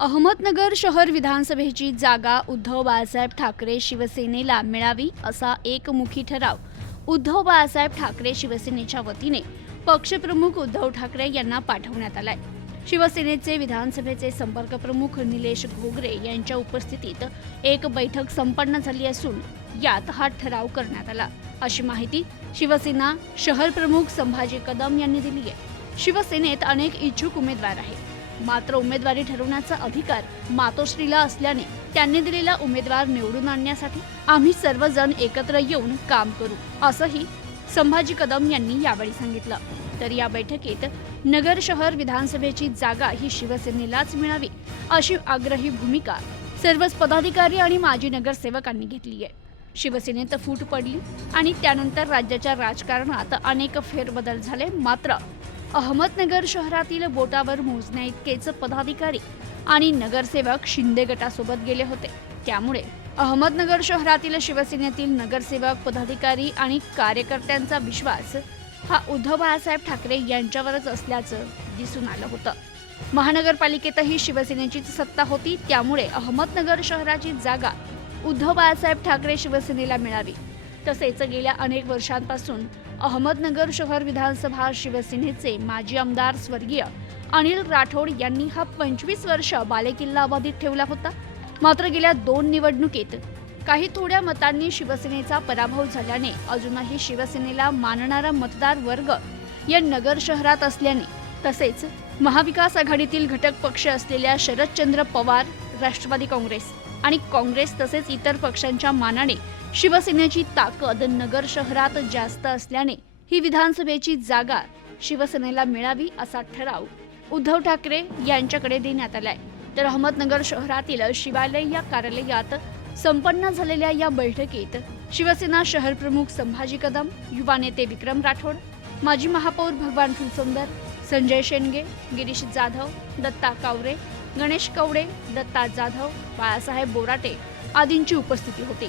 अहमदनगर शहर विधानसभेची जागा उद्धव बाळासाहेब ठाकरे शिवसेनेला मिळावी असा एकमुखी ठराव उद्धव बाळासाहेब ठाकरे शिवसेनेच्या वतीने पक्षप्रमुख उद्धव ठाकरे यांना पाठवण्यात आलाय. शिवसेनेचे विधानसभेचे संपर्क प्रमुख निलेश घोगरे यांच्या उपस्थितीत एक बैठक संपन्न झाली असून यात हा ठराव करण्यात आला. अशी माहिती शिवसेना शहर प्रमुख संभाजी कदम यांनी दिली आहे. शिवसेनेत अनेक इच्छुक उमेदवार आहेत. मात्र उमेदवारी ठरवण्याचा अधिकार मातोश्रीला असल्याने त्यांनी दिलेला उमेदवार निवडून आणण्यासाठी आम्ही सर्वजण एकत्र येऊन काम करू असंही संभाजी कदम यांनी यावेळी सांगितलं. तर या बैठकीत नगर शहर विधानसभेची जागा ही शिवसेनेलाच मिळावी अशी आग्रही भूमिका सर्वच पदाधिकारी आणि माजी नगरसेवकांनी घेतली आहे. शिवसेनेत फूट पडली आणि त्यानंतर राज्याच्या राजकारणात अनेक फेरबदल झाले मात्र अहमदनगर शहरातील बोटावर मोजण्या इतकेच पदाधिकारी आणि नगरसेवक शिंदे गटासोबत गेले होते. त्यामुळे अहमदनगर शहरातील शिवसेनेतील नगरसेवक पदाधिकारी आणि कार्यकर्त्यांचा विश्वास हा उद्धव बाळासाहेब ठाकरे यांच्यावरच असल्याचं दिसून आलं होतं. महानगरपालिकेतही शिवसेनेचीच सत्ता होती. त्यामुळे अहमदनगर शहराची जागा उद्धव बाळासाहेब ठाकरे शिवसेनेला मिळावी. तसेच गेल्या अनेक वर्षांपासून अहमदनगर शहर विधानसभा शिवसेनेचे माजी आमदार स्वर्गीय अनिल राठोड यांनी हा पंचवीस वर्ष बालेकिल्ला अबाधित ठेवला होता. मात्र गेल्या दोन निवडणुकीत काही थोड्या मतांनी शिवसेनेचा पराभव झाल्याने अजूनही शिवसेनेला मानणारा मतदार वर्ग या नगर शहरात असल्याने तसेच महाविकास आघाडीतील घटक पक्ष असलेल्या शरदचंद्र पवार राष्ट्रवादी काँग्रेस आणि काँग्रेस तसेच इतर पक्षांच्या मानाने शिवसेनेची ताकद नगर शहरात जास्त असल्याने ही विधानसभेची जागा शिवसेनेला मिळावी असा ठराव उद्धव ठाकरे यांच्याकडे देण्यात आलाय. तर अहमदनगर शहरातील शिवालय या कार्यालयात संपन्न झालेल्या या बैठकीत शिवसेना शहर प्रमुख संभाजी कदम युवा नेते विक्रम राठोड माजी महापौर भगवान फुलसुंदर संजय शेंडगे गिरीश जाधव दत्ता कावरे गणेश कवडे दत्ता जाधव बाळासाहेब बोराटे आदींची उपस्थिती होती.